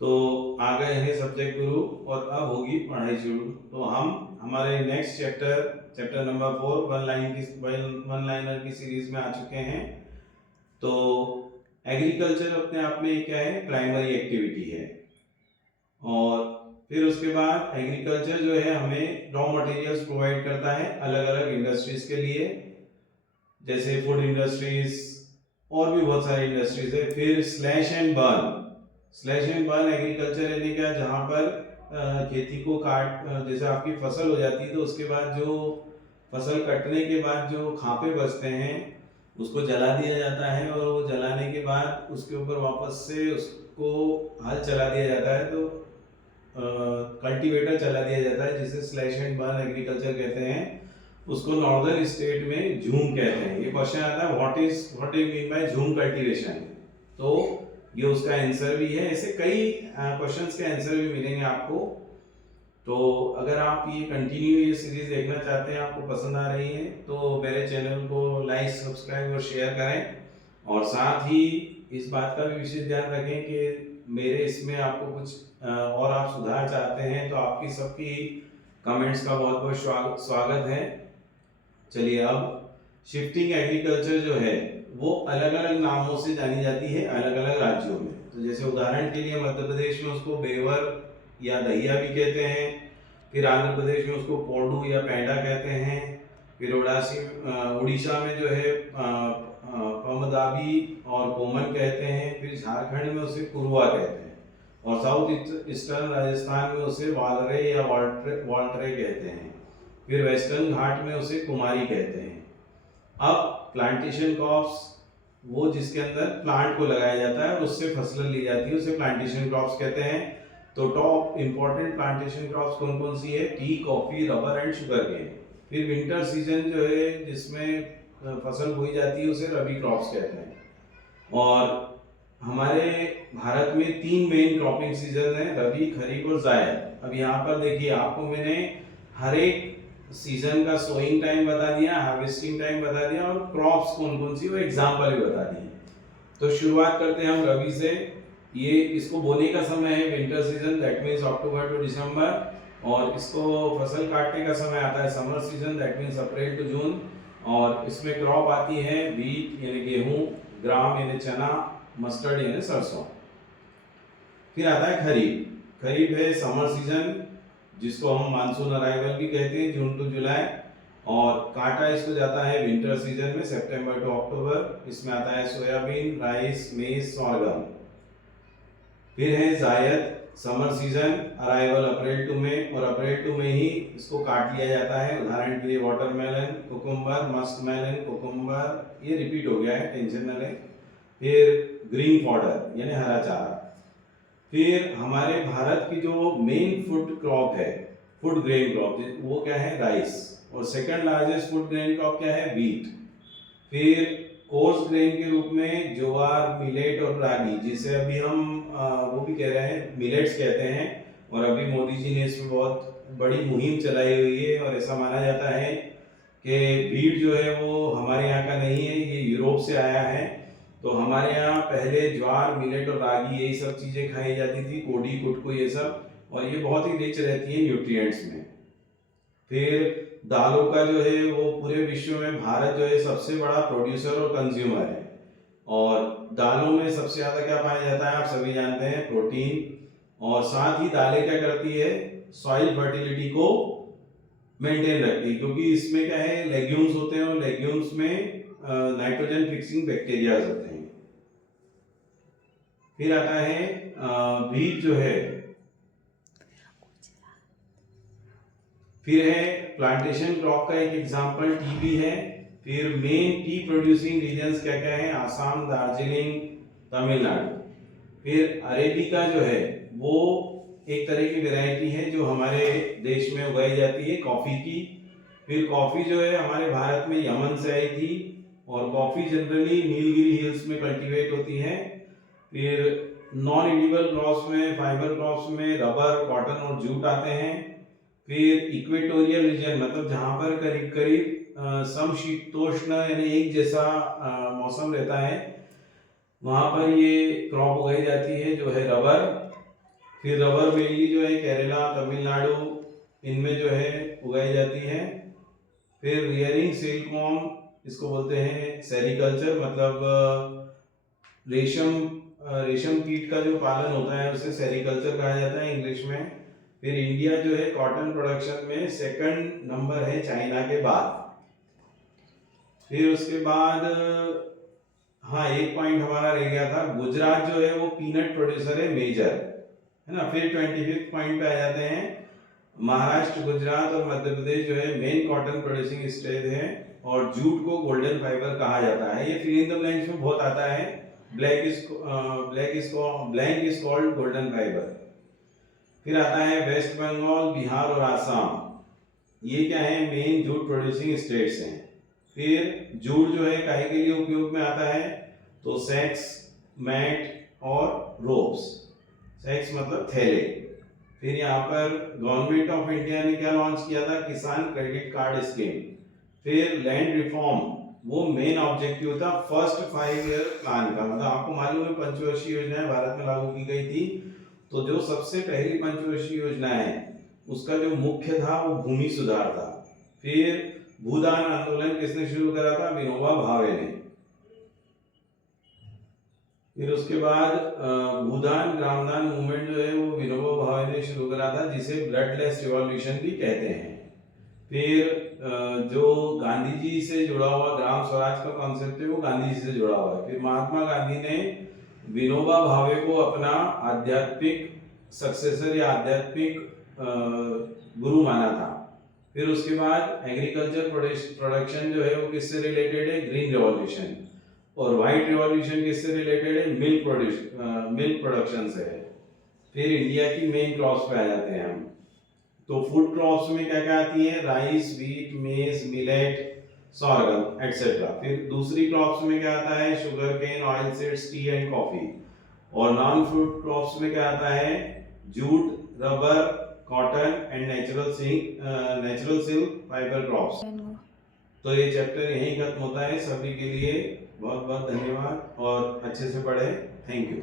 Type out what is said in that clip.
तो आ गए हैं सब्जेक्ट गुरु और अब होगी पढ़ाई शुरू। तो हम हमारे next chapter number 4 one liner की सीरीज में आ चुके हैं। तो एग्रीकल्चर अपने आप में क्या है, प्राइमरी एक्टिविटी है। और फिर उसके बाद एग्रीकल्चर जो है हमें रॉ मटेरियल्स प्रोवाइड करता है अलग अलग इंडस्ट्रीज के लिए, जैसे फूड इंडस्ट्रीज और भी बहुत सारी इंडस्ट्रीज है। फिर स्लैश एंड बर्न एग्रीकल्चर यानी क्या, जहाँ पर खेती को जैसे आपकी फसल हो जाती है तो उसके बाद जो फसल कटने के बाद जो खापे बचते हैं उसको जला दिया जाता है, और वो जलाने के बाद उसके ऊपर वापस से उसको हल चला दिया जाता है, तो कल्टीवेटर चला दिया जाता है, जिसे स्लैश एंड बर्न एग्रीकल्चर कहते हैं। उसको नॉर्दर्न स्टेट में झूम कहते हैं। ये क्वेश्चन आता है व्हाट यू मीन बाय झूम कल्टीवेशन, तो ये उसका आंसर भी है। ऐसे कई क्वेश्चंस के आंसर भी मिलेंगे आपको। तो अगर आप ये कंटिन्यू ये सीरीज देखना चाहते हैं, आपको पसंद आ रही है, तो मेरे चैनल को लाइक सब्सक्राइब और शेयर करें। और साथ ही इस बात का भी विशेष ध्यान रखें कि मेरे इसमें आपको कुछ और आप सुधार चाहते हैं तो आपकी सबकी कमेंट्स का बहुत बहुत स्वागत है। चलिए, अब शिफ्टिंग एग्रीकल्चर जो है वो अलग अलग नामों से जानी जाती है अलग अलग राज्यों में। तो जैसे उदाहरण के लिए मध्य प्रदेश में उसको बेवर या दहिया भी कहते हैं। फिर आंध्र प्रदेश में उसको पोडू या पैंडा कहते हैं। फिर उड़ीसा में जो है पमदाबी और कोमन कहते हैं। फिर झारखंड में उसे कुरुआ कहते हैं। और साउथ ईस्टर्न राजस्थान में उसे वालरे या वाल्ट्रे कहते हैं। फिर वेस्टर्न घाट में उसे कुमारी कहते हैं। अब प्लांटेशन क्रॉप्स, वो जिसके अंदर प्लांट को लगाया जाता है और उससे फसलें ली जाती है, उसे प्लांटेशन क्रॉप्स कहते हैं। तो टॉप इंपॉर्टेंट प्लांटेशन क्रॉप्स कौन कौन सी है? Tea, coffee, rubber and sugar cane. फिर विंटर सीजन जो है जिसमें फसल बोई जाती है उसे रबी क्रॉप्स कहते हैं। और हमारे भारत में 3 मेन क्रॉपिंग सीजन है, रबी, खरीफ और जायद। अब यहाँ पर देखिए, आपको मैंने हर एक सीजन का सोइंग टाइम बता दिया, हार्वेस्टिंग टाइम बता दिया, और क्रॉप्स कौन कौन सी वो एग्जाम्पल भी बता दिए। तो शुरुआत करते हैं हम रबी से। ये इसको बोने का समय है winter season, that means October to December. और इसको फसल काटने का समय आता है summer season, that means April to June. और इसमें क्रॉप आती है व्हीट यानी गेहूं, ग्राम यानी चना, मस्टर्ड यानी सरसों। फिर आता है खरीफ। खरीफ है समर सीजन, जिसको हम मानसून अराइवल भी कहते हैं, जून टू जुलाई। और काटा इसको जाता है विंटर सीजन में, सितंबर टू अक्टूबर। इसमें आता है सोयाबीन, राइस, मेज, सॉर्गम। फिर है Zaid, summer season, arrival April to May, और अप्रैल टू मई ही इसको काट लिया जाता है। उदाहरण के लिए वाटरमेलन, कुकुम्बर, मस्कमेलन, कुकुम्बर, ये रिपीट हो गया है, टेंशन न लें। फिर ग्रीन फॉडर यानी हरा चारा। फिर हमारे भारत की जो मेन फूड क्रॉप है, फूड ग्रेन क्रॉप, वो क्या है? राइस। और second largest food grain crop क्या है? व्हीट। फिर कोर्स ग्रेन के रूप में ज्वार, मिलेट और रागी, जिसे अभी हम वो भी कह रहे हैं, मिलेट्स कहते हैं। और अभी मोदी जी ने इसमें बहुत बड़ी मुहिम चलाई हुई है, और ऐसा माना जाता है कि व्हीट जो है वो हमारे यहाँ का नहीं है, ये यूरोप से आया है। तो हमारे यहाँ पहले ज्वार, मिलेट और रागी यही सब चीज़ें खाई जाती थी, कोडी, कुटको, ये सब। और ये बहुत ही रिच रहती है न्यूट्रिएंट्स में। फिर दालों का जो है वो पूरे विश्व में भारत जो है सबसे बड़ा प्रोड्यूसर और कंज्यूमर है। और दालों में सबसे ज़्यादा क्या पाया जाता है? आप सभी जानते हैं, प्रोटीन। और साथ ही दालें क्या करती है? सॉइल फर्टिलिटी को मेंटेन रखती है, क्योंकि इसमें क्या है, लेग्यूम्स होते हैं, और लेग्यूम्स में नाइट्रोजन फिक्सिंग बैक्टीरिया होते हैं। फिर आता है व्हीट जो है। फिर है प्लांटेशन क्रॉप का एक एग्जांपल टी भी है। फिर मेन टी प्रोड्यूसिंग रीजन्स क्या क्या है? आसाम, दार्जिलिंग, तमिलनाडु। फिर अरेबिका जो है वो एक तरह की वैरायटी है जो हमारे देश में उगाई जाती है, कॉफी की। फिर कॉफी जो है हमारे भारत में यमन से आई थी, और कॉफी जनरली नीलगिरी हिल्स में कल्टीवेट होती है। फिर नॉन एडिबल क्रॉप्स में, फाइबर क्रॉप्स में रबर, कॉटन और जूट आते हैं। फिर इक्वेटोरियल रीजन, मतलब जहां पर करीब करीब समशीतोष्ण यानी एक जैसा मौसम रहता है, वहां पर ये क्रॉप उगाई जाती है, जो है रबर। फिर रबर मेनली जो है केरला, तमिलनाडु इनमें जो है उगाई जाती है। फिर रियरिंग सिल्कवॉर्म, इसको बोलते हैं सेरिकल्चर, मतलब रेशम कीट का जो पालन होता है उसे सेरिकल्चर कहा जाता है इंग्लिश में। फिर इंडिया जो है कॉटन प्रोडक्शन में सेकंड नंबर है चाइना के बाद। फिर उसके बाद हाँ, एक पॉइंट हमारा रह गया था, गुजरात जो है वो पीनट प्रोड्यूसर है मेजर, है ना। फिर 25th पॉइंट पे आ जाते हैं, महाराष्ट्र, गुजरात और मध्य प्रदेश जो है मेन कॉटन प्रोड्यूसिंग स्टेट है, और जूट को गोल्डन फाइबर कहा जाता है। ये फिल इन द ब्लैंक्स में बहुत आता है, blank is called golden fibre. फिर आता है वेस्ट बंगाल, बिहार और आसाम, ये क्या है, मेन जूट प्रोड्यूसिंग स्टेट्स हैं। फिर जूट जो है काहे के लिए उपयोग में आता है, तो सेक्स, मैट और रोप्स। सेक्स मतलब थैले। फिर यहाँ पर गवर्नमेंट ऑफ इंडिया ने क्या लॉन्च किया था, किसान क्रेडिट कार्ड स्कीम। फिर लैंड रिफॉर्म, वो मेन ऑब्जेक्टिव था फर्स्ट 5 ईयर प्लान का, मतलब आपको मालूम है पंचवर्षीय योजनाएं भारत में लागू की गई थी, तो जो सबसे पहली पंचवर्षीय योजना है उसका जो मुख्य था वो भूमि सुधार था। फिर भूदान आंदोलन किसने शुरू करा था, विनोबा भावे ने। फिर उसके बाद भूदान ग्रामदान मूवमेंट जो है वो विनोबा भावे ने शुरू करा था, जिसे ब्लडलेस रिवॉल्यूशन भी कहते हैं। फिर जो गांधी जी से जुड़ा हुआ ग्राम स्वराज का कॉन्सेप्ट है वो गांधी जी से जुड़ा हुआ है। फिर महात्मा गांधी ने विनोबा भावे को अपना आध्यात्मिक सक्सेसर या आध्यात्मिक गुरु माना था। फिर उसके बाद एग्रीकल्चर प्रोडक्शन जो है वो किससे रिलेटेड है, ग्रीन रिवॉल्यूशन। और व्हाइट रिवॉल्यूशन किससे रिलेटेड है, मिल्क प्रोडक्शन से है। फिर इंडिया की मेन क्रॉप्स पे आ जाते हैं हम, तो फूड क्रॉप्स में क्या क्या आती है, rice, wheat, maize, millet, sorghum etcetera. फिर दूसरी क्रॉप्स में क्या आता है, sugar cane, oil seeds, tea and coffee. और नॉन फूड क्रॉप्स में क्या आता है, jute, rubber, cotton and natural silk fibre crops. तो ये चैप्टर यहीं खत्म होता है। सभी के लिए बहुत बहुत धन्यवाद और अच्छे से पढ़े। Thank you.